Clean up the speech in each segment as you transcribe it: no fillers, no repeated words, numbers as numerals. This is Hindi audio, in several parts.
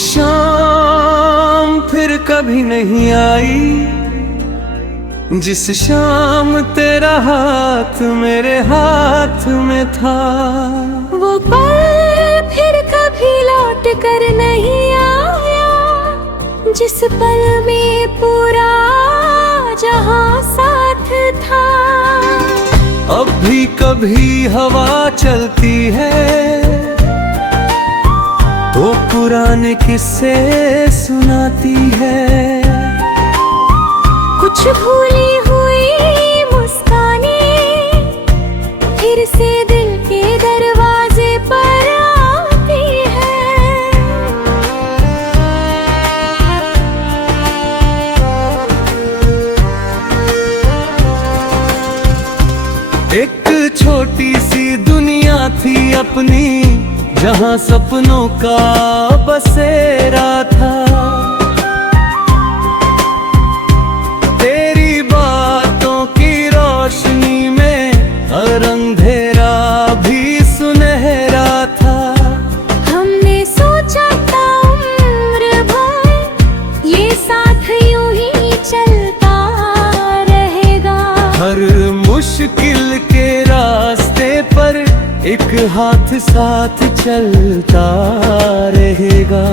शाम फिर कभी नहीं आई, जिस शाम तेरा हाथ मेरे हाथ में था। वो पल फिर कभी लौट कर नहीं आया, जिस पल में पूरा जहां साथ था। अब भी कभी हवा चलती है, वो पुराने किस्से सुनाती है। कुछ भूली हुई मुस्कानें फिर से दिल के दरवाजे पर आती है। एक छोटी सी दुनिया थी अपनी, जहां सपनों का बसेरा था। तेरी बातों की रोशनी में हर अंधेरा भी सुनहरा था। हमने सोचा था उम्र भर ये साथ यूं ही चलता रहेगा। हर मुश्किल के रास्ते पर एक हाथ साथ चलता रहेगा।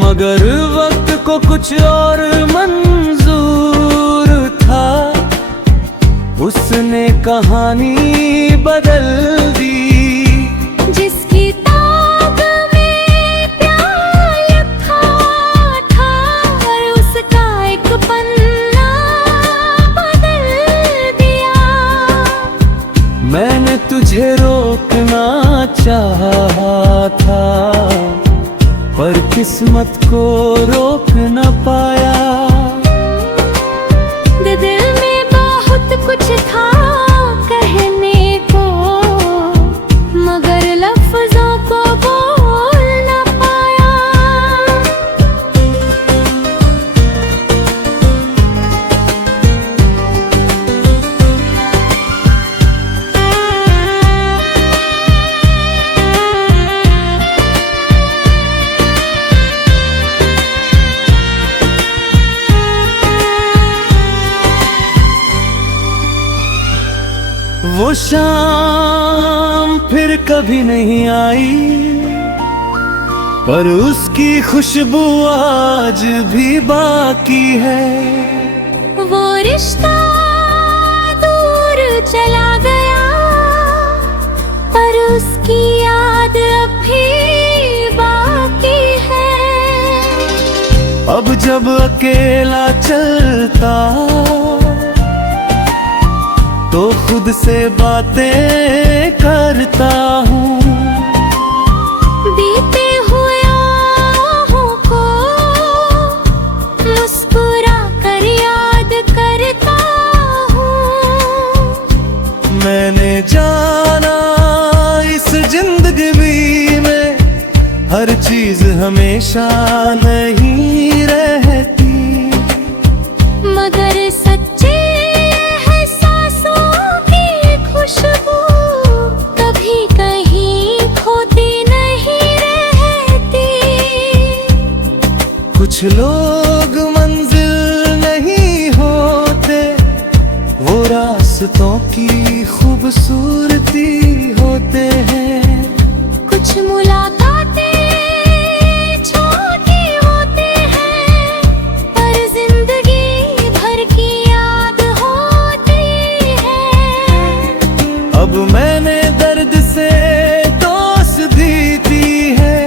मगर वक्त को कुछ और मंजूर था, उसने कहानी बदल दी। जिसकी ताक में प्यार लिखा था, और उसका एक पन्ना बदल दिया। मैंने तुझे रोकना चाहा था, पर किस्मत को रोक न पाया। दिल में बहुत कुछ था कहने को, मगर लफ्जों को बोल न पाया। वो शाम फिर कभी नहीं आई, पर उसकी खुशबू आज भी बाकी है। वो रिश्ता दूर चला गया, पर उसकी याद अब भी बाकी है। अब जब अकेला चलता तो खुद से बातें करता हूँ। बीते हुए आहों को मुस्कुरा कर याद करता हूँ। मैंने जाना इस जिंदगी में हर चीज हमेशा नहीं रहती, मगर सच्चे एहसासों की खुशबू कभी कहीं खोती नहीं रहती। कुछ लोग मंजिल नहीं होते, वो रास्तों की खूबसूरती होते हैं। कुछ मुलाकातें छोटी होती हैं, पर जिंदगी भर की याद होती है। अब मैंने दर्द से दोस्ती दी है,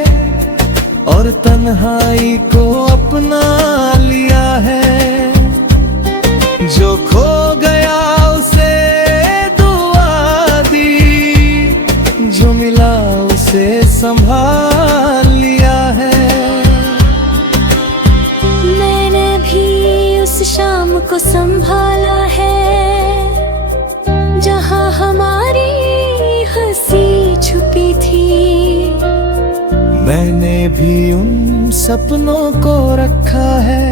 और तन्हाई को अपना लिया है। जो खो गया उसे दुआ दी, जो मिला उसे संभाल लिया है। मैंने भी उस शाम को संभाला है, जहां हमारी हंसी छुपी थी। मैंने भी उन सपनों को रखा है,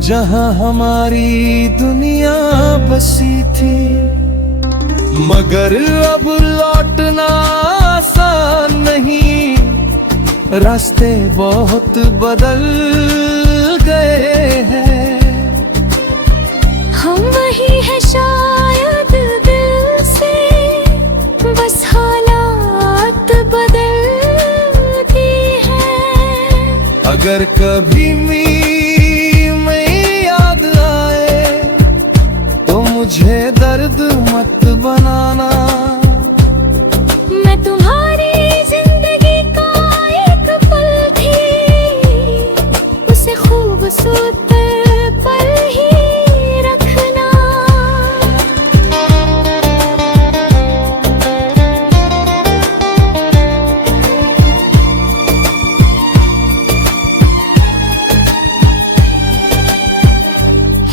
जहां हमारी दुनिया बसी थी। मगर अब लौटना आसान नहीं, रास्ते बहुत बदल गए हैं। हम वही है शायद दिल से, बस हालात बदलती हैं। अगर कभी में याद आए तो मुझे दर्द मत बनाना। मैं तुम्हारी जिंदगी का एक पल थी, उसे खूबसूरत पल ही रखना।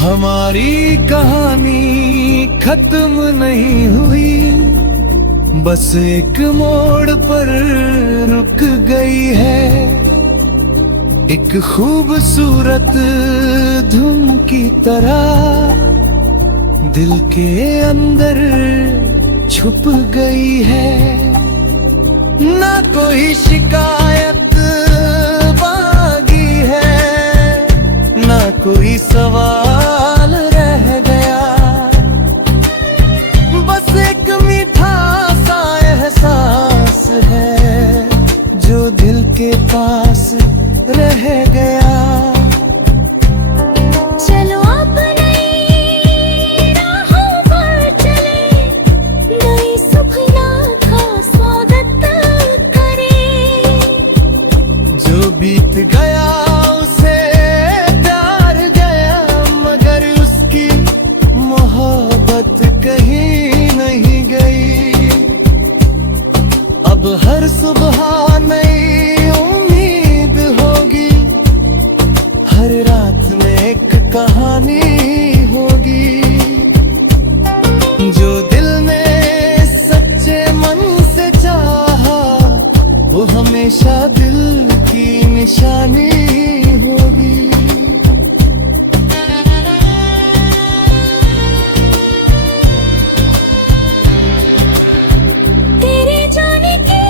हमारी कहानी खत्म नहीं हुई, बस एक मोड़ पर रुक गई है। एक खूबसूरत धुन की तरह दिल के अंदर छुप गई है। ना कोई शिकायत बाकी है, ना कोई सवाल रह गया। बस एक मीठा सा एहसास है जो दिल के पास रह गया। चलो अब नई राहों पर चले, नई सपना का स्वागत करें। जो बीत गया उसे प्यार गया, मगर उसकी मोहब्बत कहीं नहीं गई। अब हर सुबह नई उम्मीद होगी, हर रात में एक कहानी होगी। जो दिल ने सच्चे मन से चाहा, वो हमेशा दिल की निशानी होगी। तेरे जाने के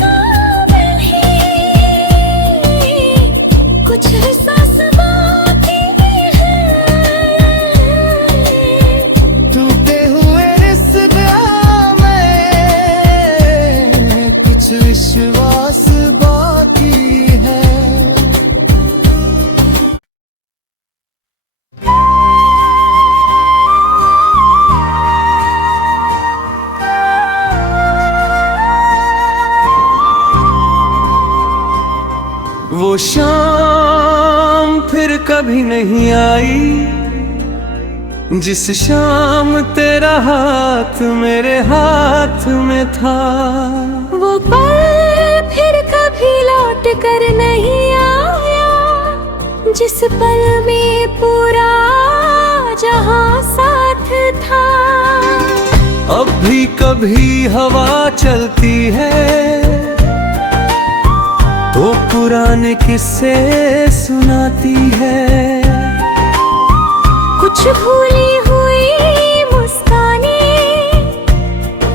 काबिल ही कुछ एहसास बाकी है। टूटे हुए रिश्ते में कुछ विश्वास बाकी है। वो शाम फिर कभी नहीं आई, जिस शाम तेरा हाथ मेरे हाथ में था। वो पल फिर कभी लौट कर नहीं आया, जिस पल में पूरा जहां साथ था। अब भी कभी हवा चलती है, वो पुराने किस्से सुनाती है। कुछ भूली हुई मुस्कानें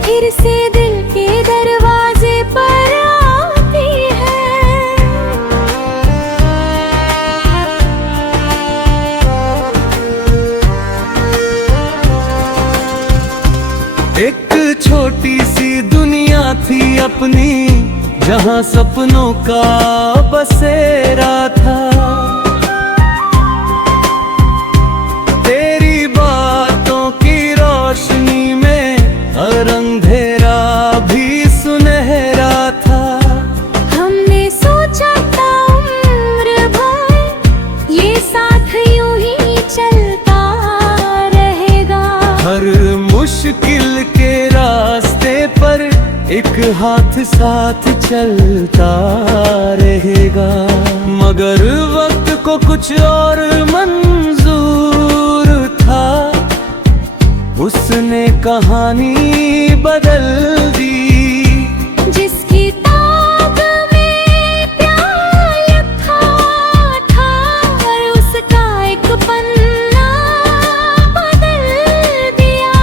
फिर से दिल के दरवाजे पर आती है। एक छोटी सी दुनिया थी अपनी, जहां सपनों का बसेरा था। तेरी बातों की रोशनी में हर अंधेरा भी सुनहरा था। हमने सोचा था उम्र भर ये साथ यूं ही चलता रहेगा। हर मुश्किल के रास्ते पर एक हाथ साथ चलता रहेगा। मगर वक्त को कुछ और मंजूर था, उसने कहानी बदल दी। जिसकी ताक में प्यार लिखा था, और उसका एक पन्ना बदल दिया।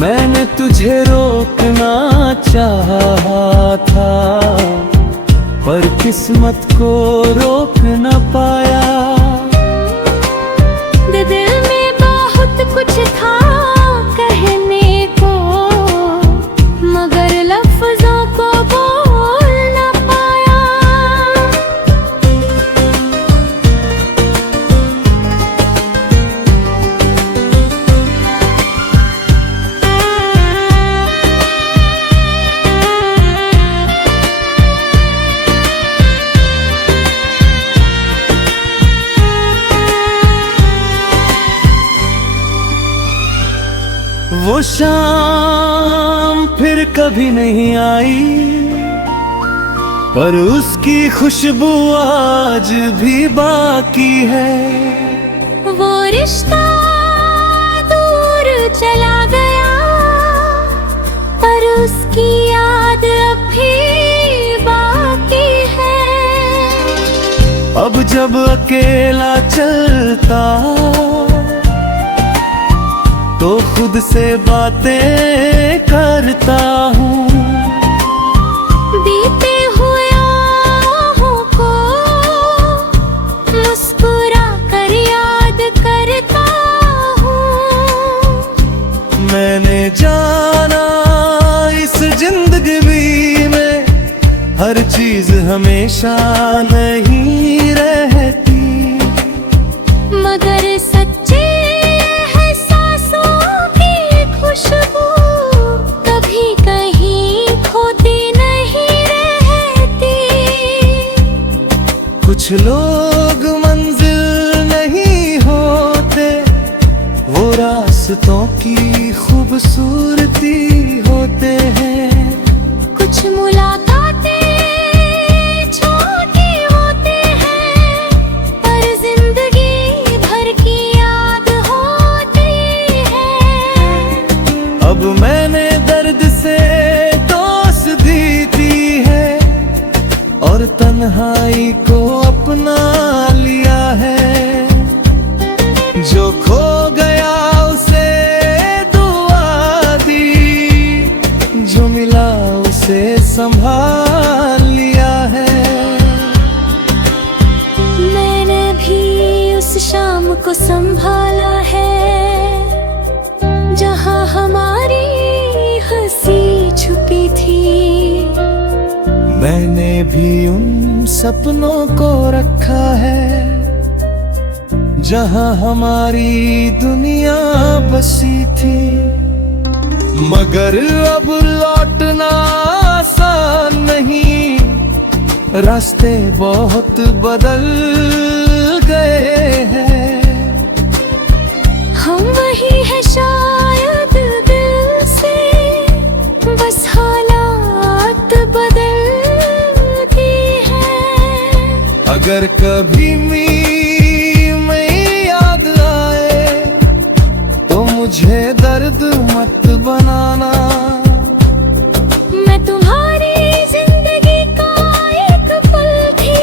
मैंने तुझे रोकना चाहा था, किस्मत को रोक न पाया। दिल में बहुत कुछ था कहने को, मगर लफ्जों को बोल न पाया। वो शाम फिर कभी नहीं आई, पर उसकी खुशबू आज भी बाकी है। वो रिश्ता दूर चला गया, पर उसकी याद अब भी बाकी है। अब जब अकेला चलता तो खुद से बातें करता हूँ। बीते हुए आहों को मुस्कुरा कर याद करता हूँ। मैंने जाना इस जिंदगी में हर चीज हमेशा नहीं रहती, मगर सच्चे खुशबू कभी कहीं खोती नहीं रहती। कुछ लोग मंजिल नहीं होते, वो रास्तों की खूबसूरती होते हैं। कुछ मुलाकातें छोटी होती हैं, पर जिंदगी भर की याद होती है। अब मैंने दर्द से दोस्ती दी है, और तन्हाई को अपना लिया है। जो खो गया उसे दुआ दी, जो मिला उसे संभाल लिया है। मैंने भी उस शाम को संभाला है, जहाँ हमारी हंसी छुपी थी। मैंने भी उन सपनों को रखा है, जहाँ हमारी दुनिया बसी थी। मगर अब लौटना आसान नहीं, रास्ते बहुत बदल गए हैं। हम वही है शायद दिल से, बस हालात बदलती है। अगर कभी मैं याद आए तो मुझे दर्द मत बनाना। मैं तुम्हारी जिंदगी का एक पल थी,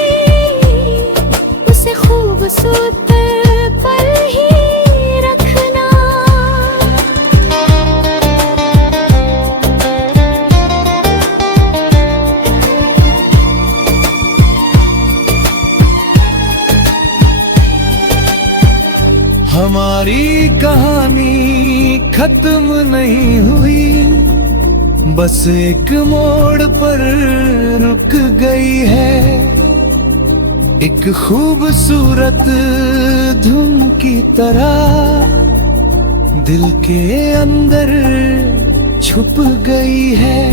उसे खूबसूरत पल ही रखना। हमारी कहानी खत्म नहीं हुई, बस एक मोड़ पर रुक गई है। एक खूबसूरत धुन की तरह दिल के अंदर छुप गई है।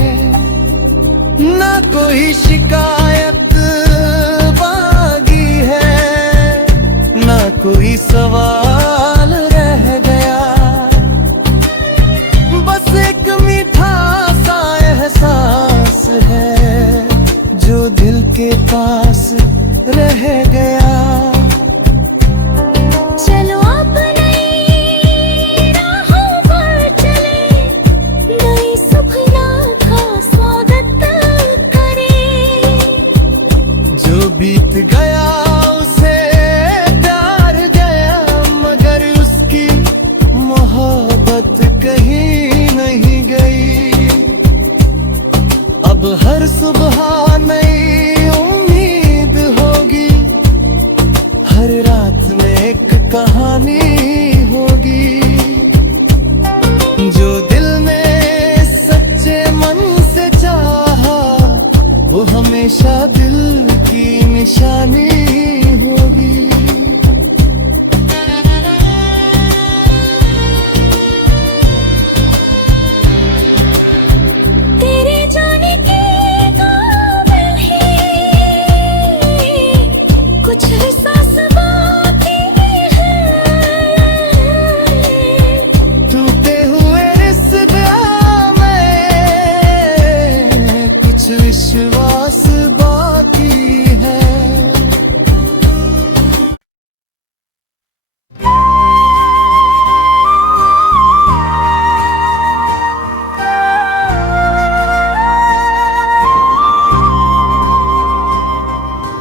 ना कोई शिकायत बाकी है, ना कोई सवाल रह गया। बस एक मीठा सा एहसास है जो दिल के पास रह गया। चलो अब नई राहों पर चले, नई सपना का स्वागत करें। जो बीत गया उसे प्यार गया हर रात में एक कहानी होगी, जो दिल में सच्चे मन से चाहा वो हमेशा दिल की निशानी होगी। तेरे जाने के काबिल ही कुछ एहसास बाकी है, टूटे हुए रिश्ते में कुछ विश्वास बाकी है।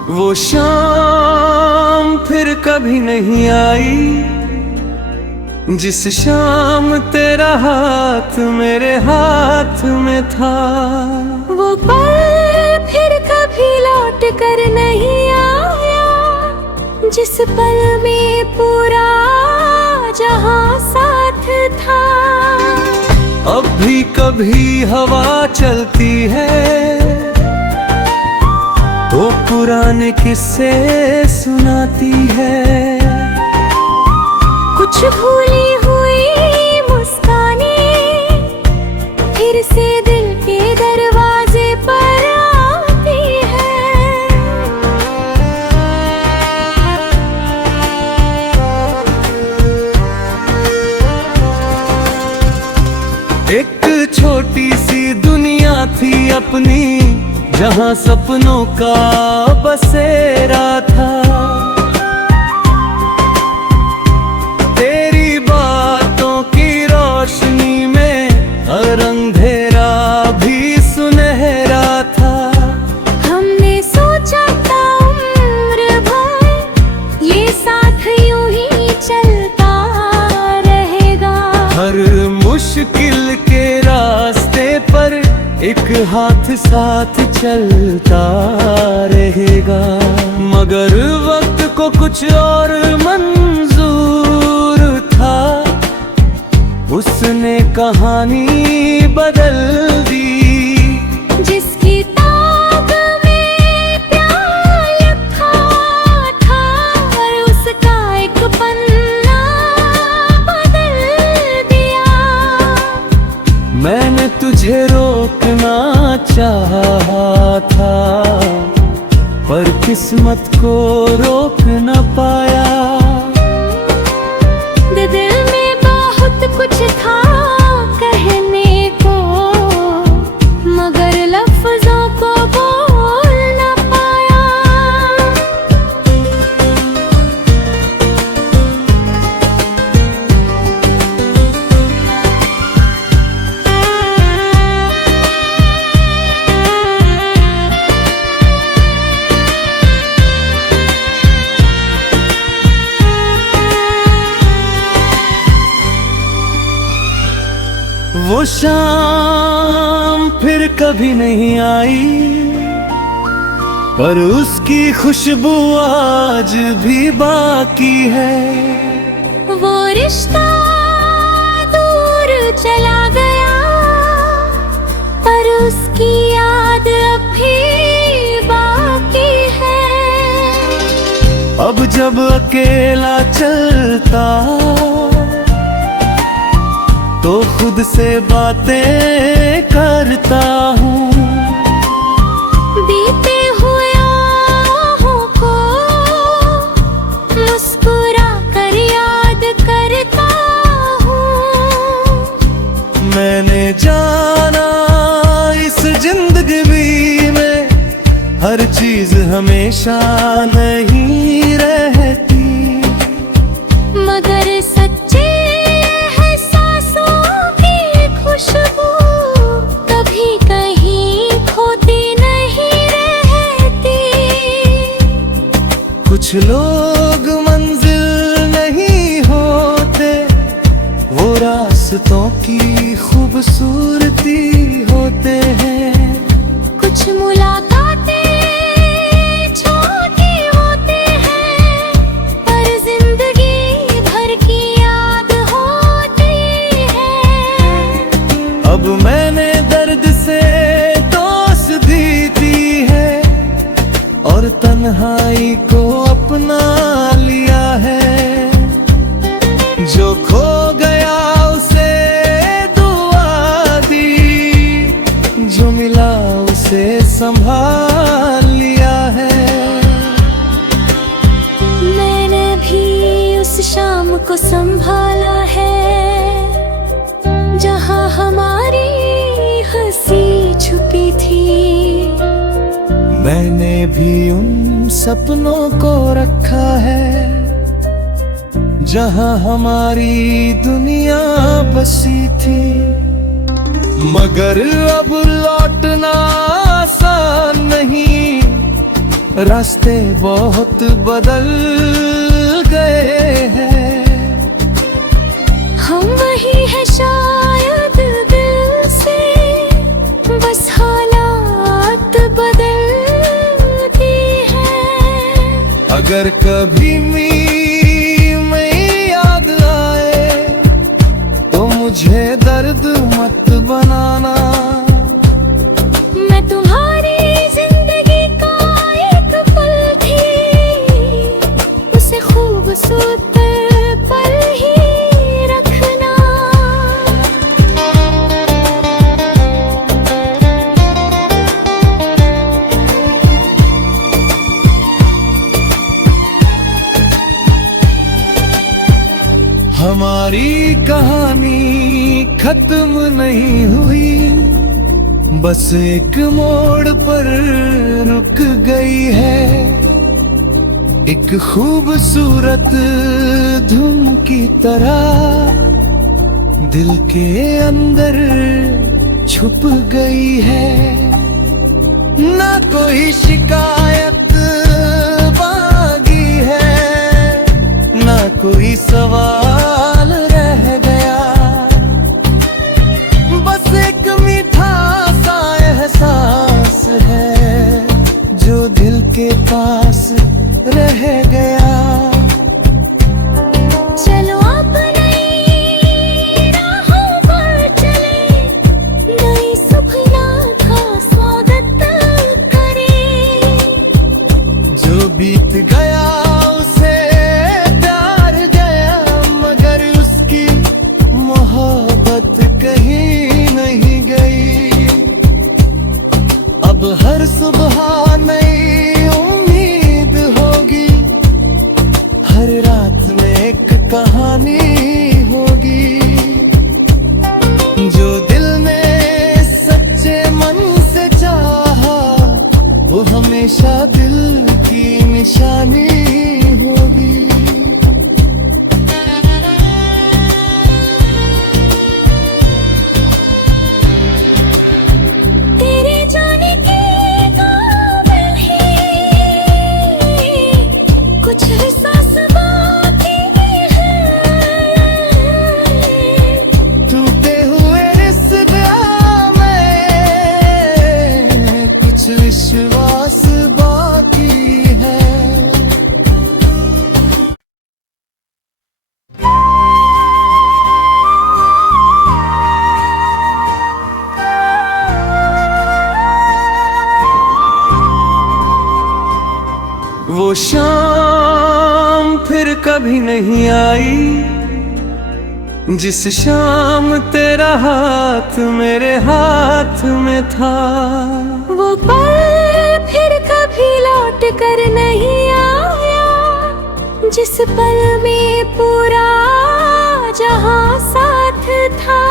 वो शाम फिर कभी नहीं आई, जिस शाम तेरा हाथ मेरे हाथ में था। वो पल फिर कभी लौट कर नहीं आया, जिस पल में पूरा जहां साथ था। अब भी कभी हवा चलती है तो पुराने किस्से सुनाती है, कुछ भूली हुई मुस्कानें फिर से दिल के दरवाजे पर आती है। एक छोटी सी दुनिया थी अपनी, जहां सपनों का बसेरा था। तेरी बातों की रोशनी में हर अंधेरा भी सुनहरा था। हमने सोचा था उम्र भर ये साथ यूं ही चलता रहेगा। हर मुश्किल के रास्ते पर एक हाथ साथ चलता रहेगा। मगर वक्त को कुछ और मंजूर था, उसने कहानी बदल दी। जिसकी ताक में प्यार लिखा था और उसका एक पन्ना बदल दिया। मैंने तुझे रोकना चाहा था, पर किस्मत को रोक न पाया। दिल में बहुत कुछ था कहने को, मगर लफ्जों को बोल न पाया। वो शाम फिर कभी नहीं आई, पर उसकी खुशबू आज भी बाकी है। वो रिश्ता दूर चला गया, पर उसकी याद अब भी बाकी है। अब जब अकेला चलता तो खुद से बातें करता हूँ। बीते हुए आहों को मुस्कुरा कर याद करता हूँ। मैंने जाना इस जिंदगी में हर चीज हमेशा नहीं रहती, मगर सच्चे एहसासों की खुशबू कभी कहीं खोती नहीं रहती। कुछ लोग मंजिल नहीं होते, वो रास्तों की खूबसूरती होते हैं। कुछ मुलाकातें छोटी होती हैं, को संभाला है, जहां हमारी हंसी छुपी थी। मैंने भी उन सपनों को रखा है, जहां हमारी दुनिया बसी थी। मगर अब लौटना आसान नहीं, रास्ते बहुत बदल गए हैं। हम वही है शायद दिल से, बस हालात बदलती हैं। अगर कभी मैं याद आए तो मुझे दर्द मत बनाना। मैं तुम्हारी जिंदगी का एक पल थी, उसे खूबसूरत पल ही रखना। हमारी कहानी खत्म नहीं हुई, बस एक मोड़ पर रुक गई है। एक खूबसूरत धुन की तरह दिल के अंदर छुप गई है। ना कोई शिकायत बाकी है, ना कोई सवाल रह गया। बस एक मीठा सा एहसास है जो दिल के पास रह गया। चलो आप नई राहों पर चले, नई सपना का स्वागत करें। जो बीत गया उसे प्यार गया, मगर उसकी मोहब्बत कहीं नहीं गई। अब हर सुबह नई उम्मीद होगी, हर रात में एक कहानी होगी। जो दिल ने सच्चे मन से चाहा, वो हमेशा दिल की निशानी होगी। तेरे जाने के काबिल ही कुछ एहसास बाकी है। टूटे हुए रिश्ते में कुछ विश्वास बाकी है। वो शाम फिर कभी नहीं आई, जिस शाम तेरा हाथ मेरे हाथ में था। वो पल फिर कभी लौट कर नहीं आया, जिस पल में पूरा जहां साथ था।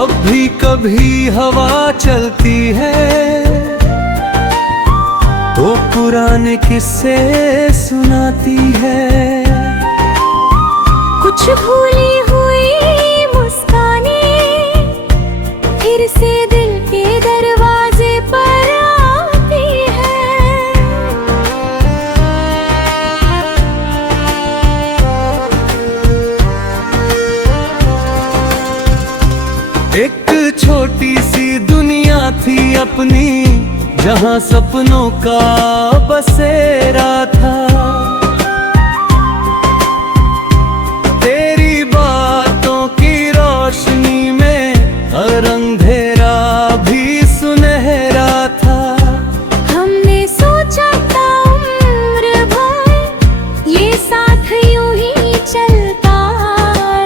अब भी कभी हवा चलती है, वो पुराने किस्से सुनाती है। कुछ भूली हुई मुस्कानें फिर से दिल के दरवाजे पर आती है। एक छोटी सी दुनिया थी अपनी, जहां सपनों का बसेरा था। तेरी बातों की रोशनी में हर अंधेरा भी सुनहरा था। हमने सोचा था उम्र भर ये साथ यूं ही चलता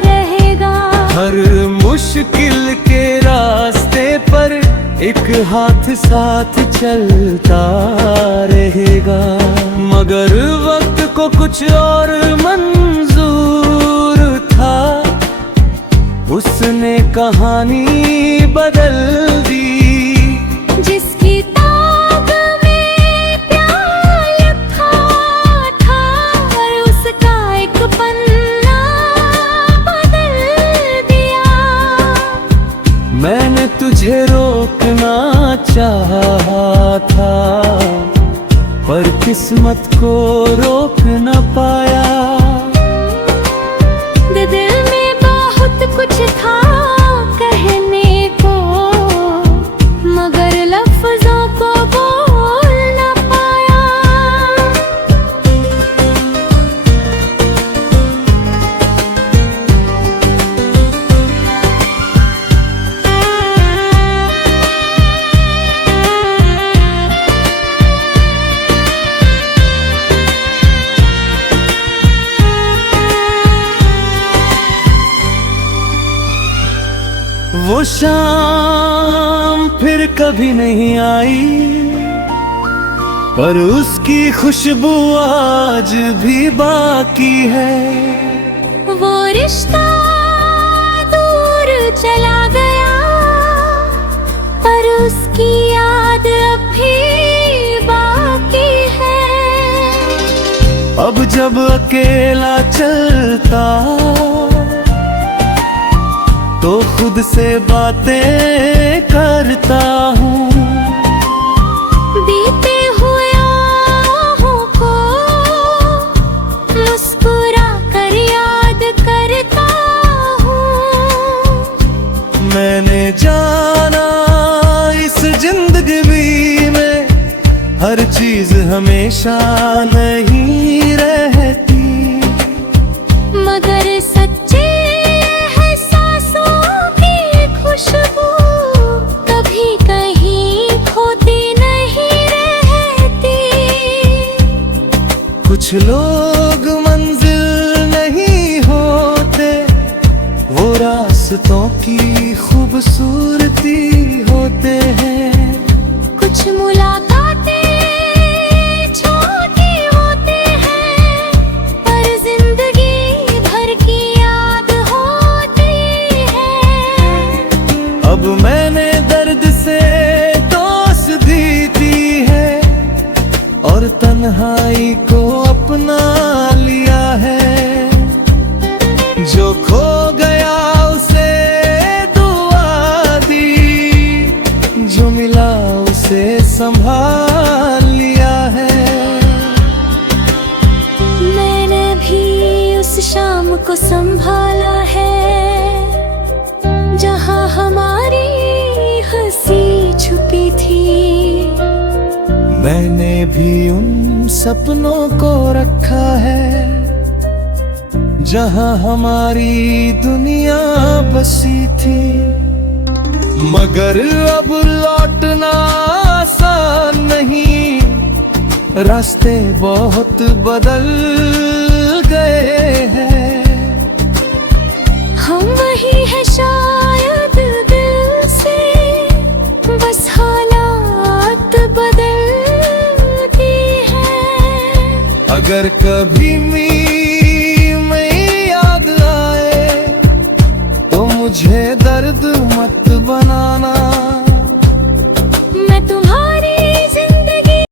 रहेगा। हर मुश्किल के रास्ते पर एक हाथ साथ चलता रहेगा। मगर वक्त को कुछ और मंजूर उसने कहानी बदल दी। जिसकी ताक में प्यार लिखा था और उसका एक पन्ना बदल दिया। मैंने तुझे रोकना चाहा था पर किस्मत को रोक न पाया। दिल में बहुत कुछ था कहने को मगर लफ्जों को बोल न पाया। वो शाम फिर कभी नहीं आई पर उसकी खुशबू आज भी बाकी है। वो रिश्ता दूर चला गया पर उसकी याद अब भी बाकी है। अब जब अकेला चलता तो खुद से बातें करता हूँ। बीते हुए आहों को मुस्कुरा कर याद करता हूँ। मैंने जाना इस जिंदगी में हर चीज हमेशा नहीं रहती मगर सच्चे खुशबू कभी कहीं खोती नहीं रहती। कुछ लोग मंजिल नहीं होते वो रास्तों की खूबसूरती होते हैं। कुछ मुलाकातें छोटी होते हैं पर जिंदगी भर की याद होती है। अब मैंने दर्द से दोस्ती दी है और तन्हाई को अपना लिया है। जो खो गया उसे दुआ दी, जो मिला उसे संभाल लिया है। मैंने भी उस शाम को संभाला है जहाँ हमारी हंसी छुपी थी। मैंने भी उन सपनों को रखा है जहाँ हमारी दुनिया बसी थी। मगर अब लौटना आसान नहीं, रास्ते बहुत बदल गए हैं। हम वही है शायद दिल से बस हालात बदलती है। अगर कभी